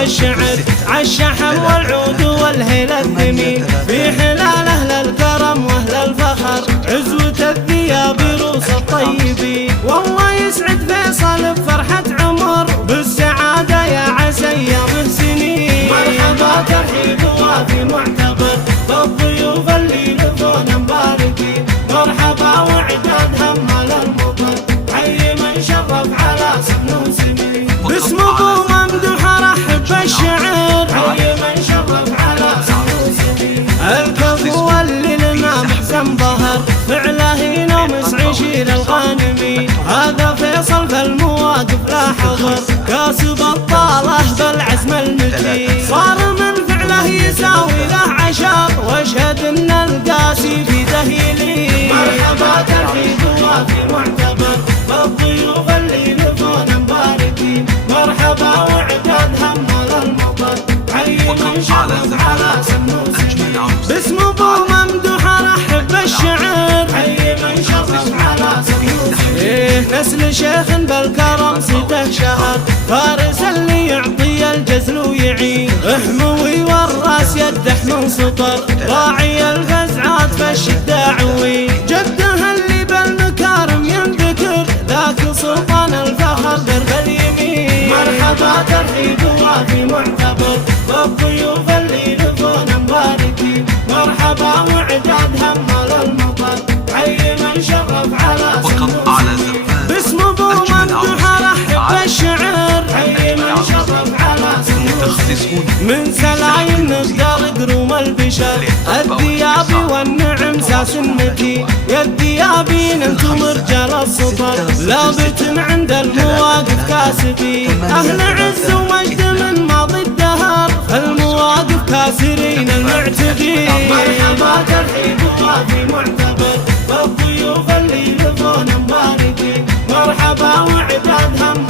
بالشعر عالشحن والعود والهيل الثمين في حلال أهل الكرم وأهل الفخر عزوة الثياب روس الطيبين. والله يسعد فيصل بفرحة عمر بالسعادة يا عسى أيام سنين. مرحبا ترحيب وافي معتبر بالضيوف اللي لفونا مباركين. مرحبا وعداد همال المطر حي من شرف على سن سنين. باسم ابو ممدوح ارحب بالشعر حي من شرف على سن سنين. الكفو اللي لنا محزن ظهر فعله نومس عشير الغانمين. هذا فيصل في المواقف لا حضر كاسب الطاله بالعزم المتين. صار من فعله يساوي له عشر واشهد ان القاسي في دهيلين. مرحبا ترحيب وافي معتبر بالضيوف اللي لفونا مباركين. مرحبا وعداد همال المطر حي من شرف على سن سنين. باسم ابو ممدوح ارحب بالشعر حي من شرف على سن سنين. نسل شيخ بالكرم سته شهر فارس اللي يعطي الجزل ويعين. احموي والراس يده من سطر راعي الفزعات بالشده عوي. جده اللي بالمكارم ينذكر ذاك سلطان الفخر درب اليمين. مرحبا ترحيب وافي معتبر بالضيوف اللي لفونا مباركين. مرحبا وعداد همال المطر حي من شرف على سن سنين. باسم ابو ممدوح ارحب بالشعر حي من شرف على سن سنين. من سلايم نقدر قروم البشر الثيابي والنعم ساس متين. يا الثيابين انتم رجال السطر لابت عند المواقف كاسبين. اهل عز ومجد من ماضي الدهر المواقف كاسرين المعتدين. مرحبا ترحيب وافي معتبر بالضيوف اللي لفونا مباركين. مرحبا وعداد هم